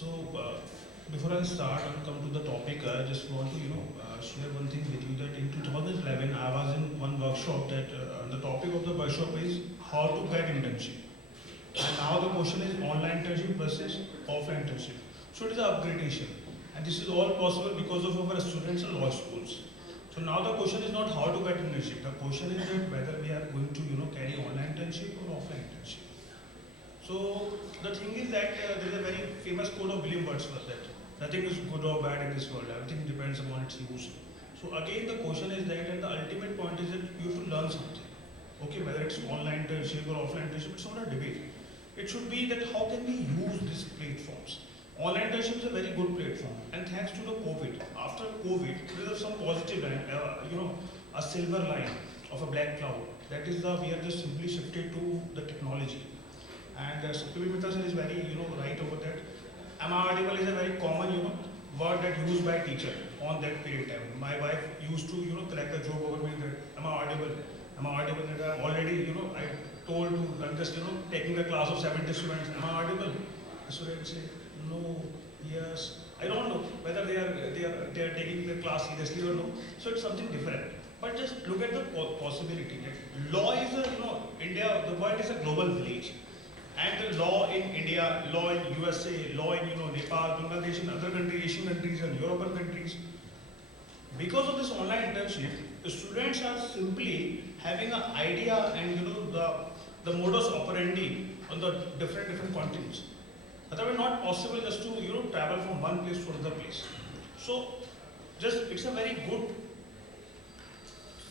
So before I start and come to the topic, I just want to share one thing with you that in 2011 I was in one workshop that the topic of the workshop is how to get internship. And now the question is online internship versus offline internship. So it is an upgradation, and this is all possible because of our students and law schools. So now the question is not how to get internship. The question is that whether we are going to carry online internship or offline internship. So the thing is that there is a very famous quote of William Wordsworth that nothing is good or bad in this world. Everything depends upon its use. So again, the question is that, and the ultimate point is that you have to learn something. Okay, whether it's online internship or offline internship, it's not a debate. It should be that how can we use these platforms. Online internship is a very good platform, and thanks to the COVID, after COVID, there is some positive line, a silver line of a black cloud. That is we are just simply shifted to the technology. And Mehra is very, right over that. Am I audible is a very common, word that used by teacher on that period time. My wife used to, crack the joke over me that am I audible? Am I audible? That I'm already, I told to, I'm just, taking a class of 70 students. Am I audible? The student say, no, yes. I don't know whether they are taking the class seriously or no. So it's something different. But just look at the possibility. That law is a, India, the world is a global village. And the law in India, law in USA, law in Nepal, Bangladesh, and other countries, Asian countries, and European countries. Because of this online internship, the students are simply having an idea and the modus operandi on the different continents. Otherwise, not possible just to travel from one place to another place. So, it's a very good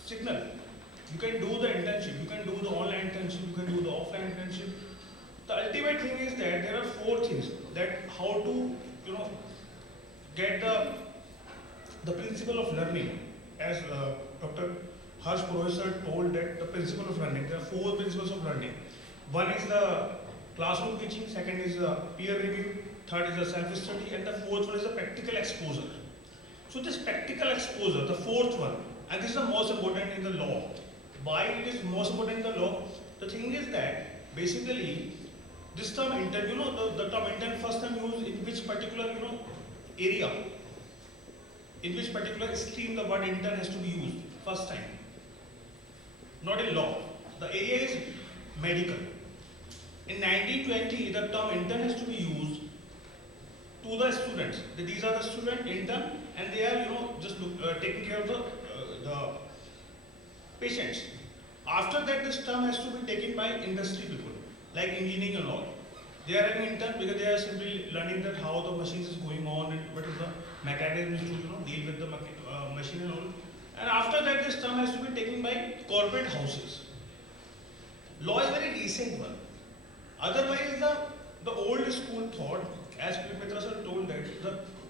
signal. You can do the internship, you can do the online internship, you can do the offline internship. The ultimate thing is that there are 4 things that how to get the principle of learning, as Dr. Harsh Professor told that the principle of learning. There are 4 principles of learning. One is the classroom teaching, second is the peer review, third is the self-study, and the 4th one is the practical exposure. So this practical exposure, the 4th one, and this is the most important in the law. Why it is most important in the law? The thing is that basically this term intern, the term intern first time used in which particular area, in which particular stream the word intern has to be used first time. Not in law. The area is medical. In 1920, the term intern has to be used to the students. These are the student intern, and they are just taking care of the patients. After that, this term has to be taken by industry people, like engineering and all. They are having intern because they are simply learning that how the machines is going on and what is the mechanism to deal with the machine and all. And after that, this term has to be taken by corporate houses. Law is very recent one. Otherwise, the old school thought, as Mehra sir told that,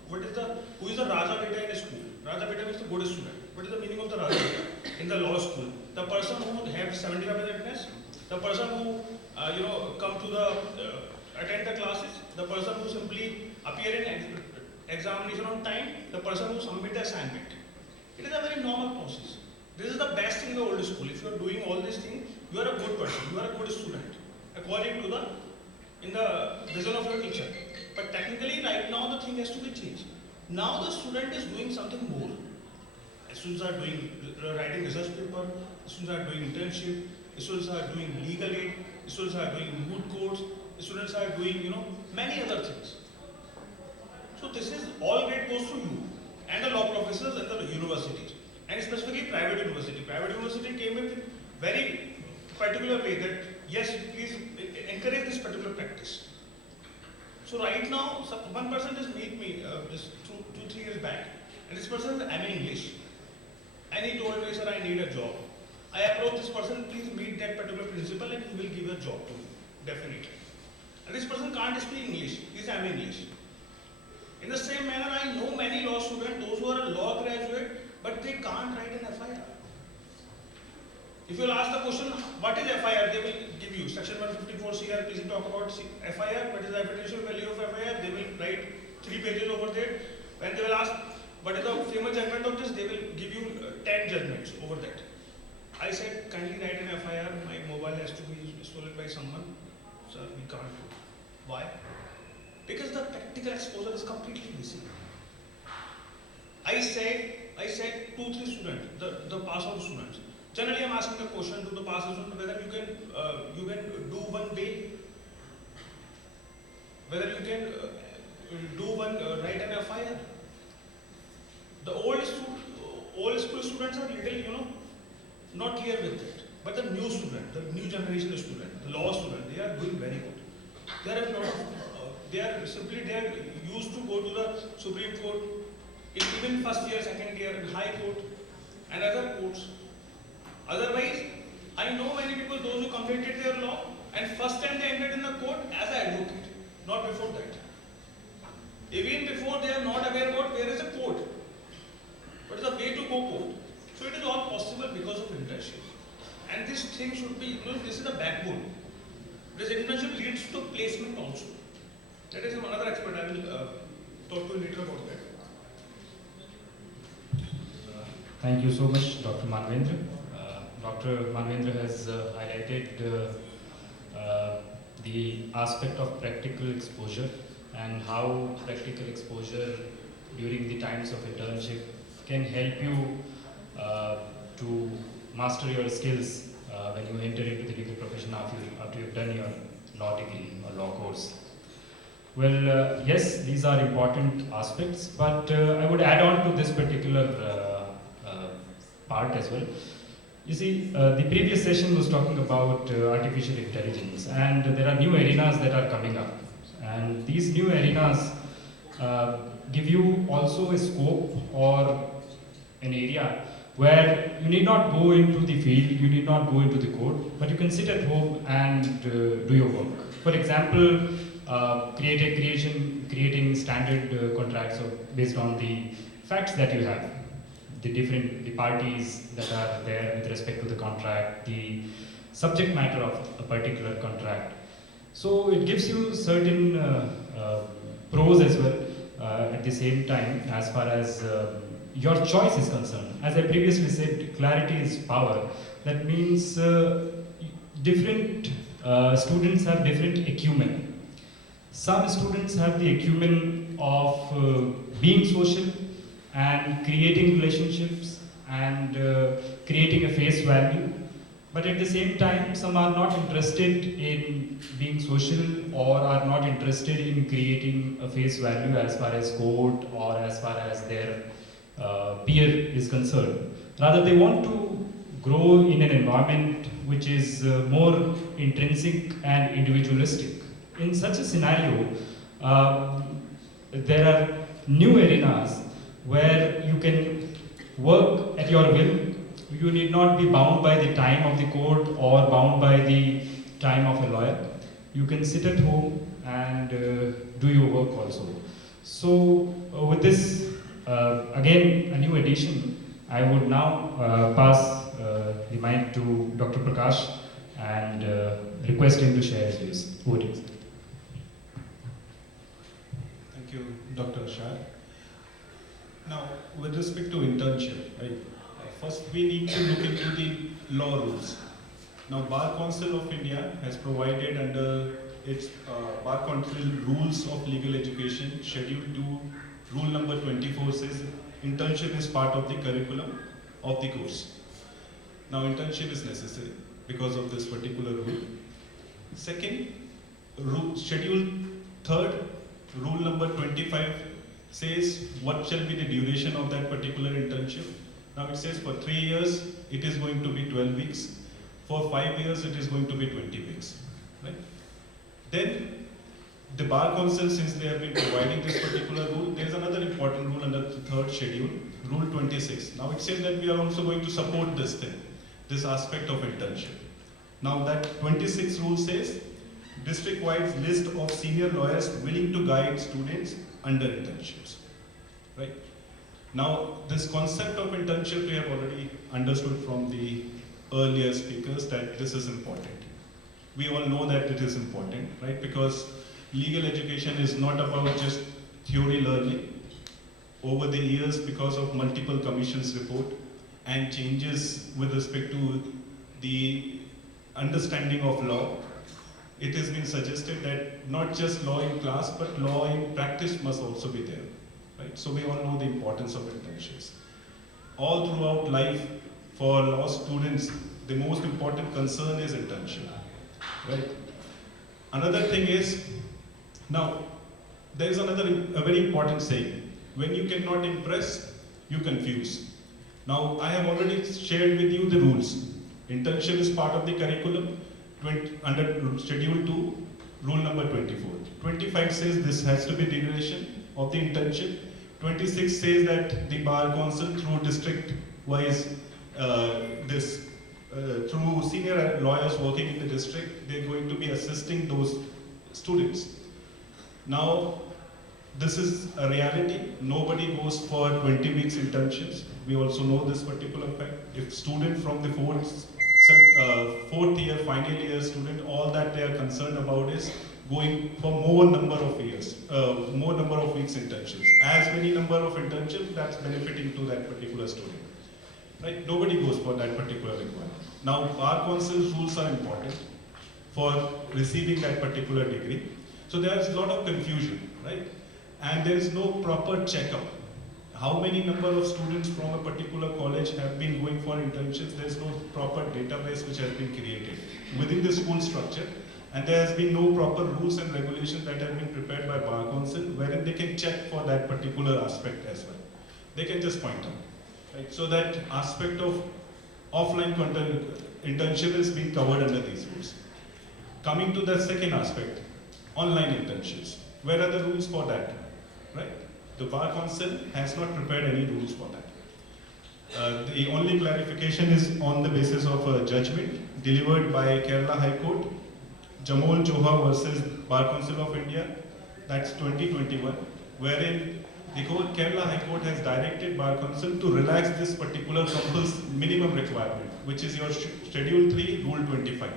who is the Raja Beta in a school? Raja Beta means the good student. What is the meaning of the Raja Beta in the law school? The person who has 75% attendance, the person who come to attend the classes, the person who simply appear in examination on time, the person who submit the assignment. It is a very normal process. This is the best thing in the old school. If you are doing all these things, you are a good person, you are a good student, according to in the vision of your teacher. But technically, right now, the thing has to be changed. Now the student is doing something more. Students are writing research paper, students are doing internship, students are doing legal aid, students are doing moot courts, students are doing many other things. So this is all great goes to you and the law professors and the universities, and specifically private university. Private university came with very particular way that yes, please encourage this particular practice. So right now, one person just meet me just 2-3 years back, and this person is MA English, and he told me, sir, I need a job. I approached this person, please meet that particular principal and he will give a job to you, definitely. And this person can't speak English, he is MA English. In the same manner, I know many law students, those who are a law graduate, but they can't write an FIR. If you will ask the question, what is FIR, they will give you, section 154 CRPC talk about FIR, what is the evidential value of FIR, they will write 3 pages over there. When they will ask, what is the famous judgment of this, they will give you 10 judgments over that. I said, kindly write an FIR, my mobile has to be stolen by someone. Sir, we can't do. Why? Because the practice practical exposure is completely missing. I said 2-3 students, the pass out students. Generally, I'm asking the question to the pass out student whether you can do one day, whether you can do one write an FIR. The old school students are little, not clear with it. But the new student, the new generation student, the law student, they are doing very good. There are a lot of, they are used to go to the Supreme Court, even first year, second year, in High Court and other courts. Otherwise, I know many people, those who completed their law and first time they entered in the court as an advocate, not before that. Even before they are not aware about where is a court, what is the way to go court. So it is all possible because of internship. And this thing should be, this is the backbone. This internship leads to placement also. That is another expert. I will talk to you later about that. Thank you so much, Dr. Manvendra. Dr. Manvendra has highlighted the aspect of practical exposure and how practical exposure during the times of internship can help you to master your skills when you enter into the legal profession after you've done your law degree or law course. Well, yes, these are important aspects, but I would add on to this particular part as well. You see, the previous session was talking about artificial intelligence, and there are new arenas that are coming up. And these new arenas give you also a scope or an area where you need not go into the field, you need not go into the court, but you can sit at home and do your work. For example, creating standard contracts based on the facts that you have, the parties that are there with respect to the contract, the subject matter of a particular contract. So it gives you certain pros as well at the same time as far as your choice is concerned. As I previously said, clarity is power. That means different students have different acumen. Some students have the acumen of being social and creating relationships and creating a face value. But at the same time, some are not interested in being social or are not interested in creating a face value as far as court or as far as their peer is concerned. Rather, they want to grow in an environment which is more intrinsic and individualistic. In such a scenario, there are new arenas where you can work at your will. You need not be bound by the time of the court or bound by the time of a lawyer. You can sit at home and do your work also. So with this, again, a new addition, I would now pass the mic to Dr. Prakash and request him to share his views. Over to you. Thank you, Dr. Acharya. Now, with respect to internship, right, first we need to look into the law rules. Now, Bar Council of India has provided under its Bar Council Rules of Legal Education, Schedule 2, Rule number 24 says internship is part of the curriculum of the course. Now, internship is necessary because of this particular rule. Second, Schedule 3rd, Rule number 25 says what shall be the duration of that particular internship. Now it says for 3 years it is going to be 12 weeks, for 5 years it is going to be 20 weeks. Right? Then the Bar Council, since they have been providing this particular rule, there is another important rule under the 3rd schedule, Rule 26. Now it says that we are also going to support this thing, this aspect of internship. Now that 26 rule says district-wide list of senior lawyers willing to guide students under internships, right? Now, this concept of internship we have already understood from the earlier speakers that this is important. We all know that it is important, right? Because legal education is not about just theory learning. Over the years, because of multiple commissions report and changes with respect to the understanding of law, it has been suggested that not just law in class, but law in practice must also be there, right? So we all know the importance of internships. All throughout life, for law students, the most important concern is internship, right? Another thing is, now, there is a very important saying, when you cannot impress, you confuse. Now, I have already shared with you the rules. Internship is part of the curriculum, under Schedule 2, rule number 24. 25 says this has to be the duration of the internship. 26 says that the Bar Council through district-wise, through senior lawyers working in the district, they're going to be assisting those students. Now, this is a reality. Nobody goes for 20 weeks internships. We also know this particular fact. If student from the fourth year, final year student, all that they are concerned about is going for more number of years, more number of weeks internships. As many number of internships, that's benefiting to that particular student. Right? Nobody goes for that particular requirement. Now, Bar Council's rules are important for receiving that particular degree. So there's a lot of confusion, right? And there is no proper checkup. How many number of students from a particular college have been going for internships? There's no proper database which has been created within the school structure. And there has been no proper rules and regulations that have been prepared by Bar Council wherein they can check for that particular aspect as well. They can just point out. Right? So that aspect of offline internship is being covered under these rules. Coming to the second aspect, online internships. Where are the rules for that? Right? The Bar Council has not prepared any rules for that. The only clarification is on the basis of a judgment delivered by Kerala High Court, Jamol Joha versus Bar Council of India, that's 2021, wherein the Kerala High Court has directed Bar Council to relax this particular minimum requirement, which is your Schedule 3, Rule 25.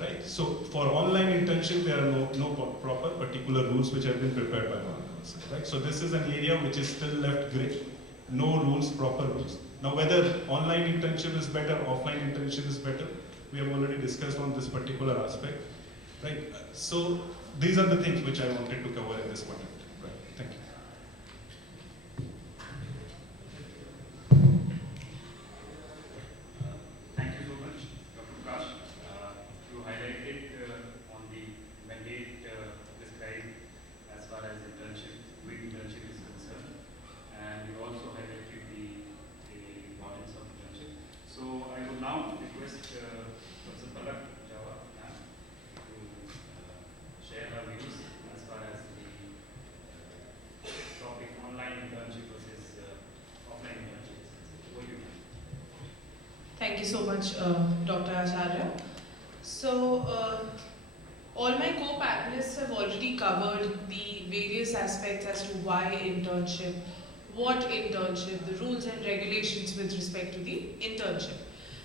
Right? So for online internship, there are no proper particular rules which have been prepared by Bar Council. Right? So this is an area which is still left gray. No rules, proper rules. Now whether online internship is better, offline internship is better, we have already discussed on this particular aspect. Right? So these are the things which I wanted to cover at this point. Right? Thank you. Thank you so much, Dr. Prakash. You highlighted on the mandate described as far as doing internship is concerned, and you also highlighted the importance of internship. So I would now request Professor Palak, Jawa, to share her views as far as the topic online internship versus offline internship is concerned. Over to you. Thank you so much, Dr. Acharya. So, all my co-panelists have already covered the various aspects as to why internship, what internship, the rules and regulations with respect to the internship.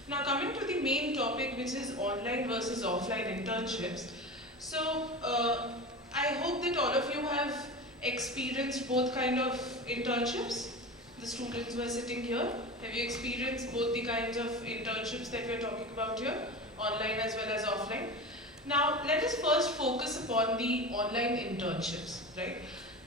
Now, coming to the main topic, which is online versus offline internships. So, I hope that all of you have experienced both kind of internships. The students who are sitting here, have you experienced both the kinds of internships that we are talking about here, online as well as offline? Now, let us first focus upon the online internships, right?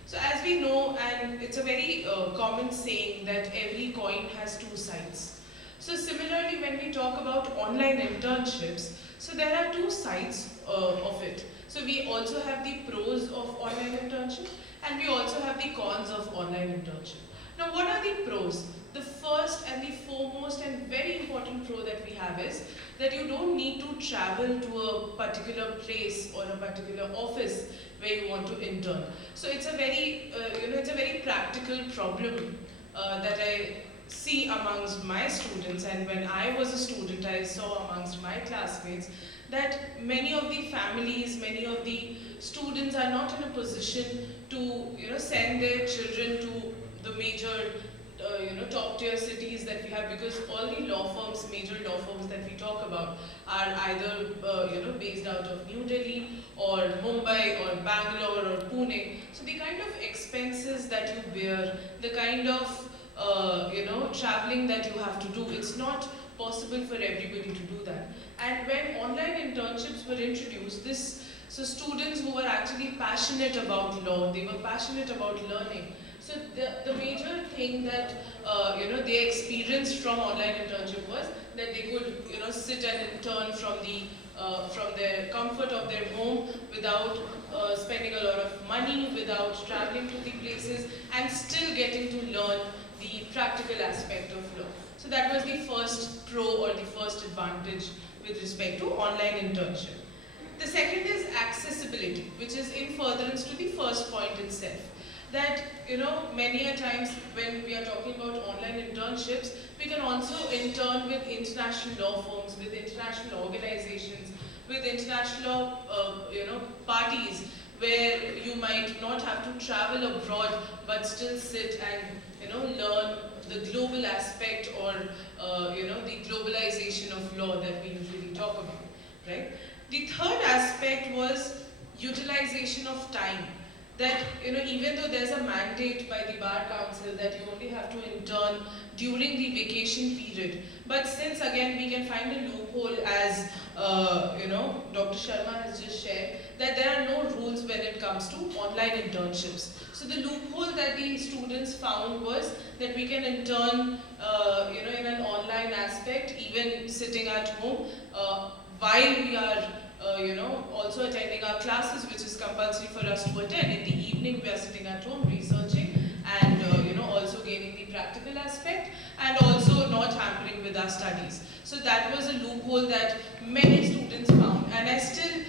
So as we know, and it's a very common saying that every coin has two sides. So similarly, when we talk about online internships, so there are two sides of it. So we also have the pros of online internship, and we also have the cons of online internship. Now, what are the pros? The first and the foremost and very important pro that we have is that you don't need to travel to a particular place or a particular office where you want to intern. So it's a very, it's a very practical problem that I see amongst my students, and when I was a student, I saw amongst my classmates that many of the families, many of the students are not in a position to, send their children to the major, top tier cities that we have, because all the law firms, major law firms that we talk about are either, based out of New Delhi or Mumbai or Bangalore or Pune. So the kind of expenses that you bear, the kind of, traveling that you have to do, it's not possible for everybody to do that. And when online internships were introduced, so students who were actually passionate about law, they were passionate about learning. So the major thing that they experienced from online internship was that they could sit and intern from their comfort of their home without spending a lot of money, without traveling to the places, and still getting to learn the practical aspect of law. So that was the first pro or the first advantage with respect to online internship. The second is accessibility, which is in furtherance to the first point itself. That, many a times when we are talking about online internships, we can also intern with international law firms, with international organizations, with international, parties, where you might not have to travel abroad, but still sit and, learn the global aspect or, the globalization of law that we usually talk about, right? The third aspect was utilization of time. That, even though there's a mandate by the Bar Council that you only have to intern during the vacation period, but since again we can find a loophole as, Dr. Sharma has just shared, that there are no rules when it comes to online internships. So the loophole that the students found was that we can intern, in an online aspect, even sitting at home, while we are also attending our classes, which is compulsory for us to attend. In the evening, we are sitting at home researching and also gaining the practical aspect and also not hampering with our studies. So that was a loophole that many students found, and I still,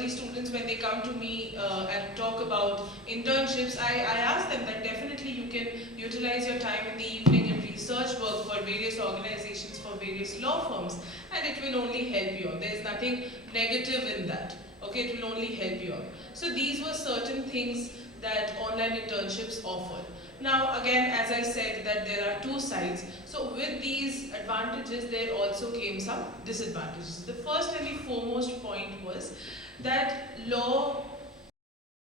these students, when they come to me and talk about internships, I ask them that definitely you can utilize your time in the evening in research work for various organizations, for various law firms, and it will only help you out. There is nothing negative in that. Okay, it will only help you out. So these were certain things that online internships offer. Now again, as I said, that there are two sides. So with these advantages, there also came some disadvantages. The first and the foremost point was that law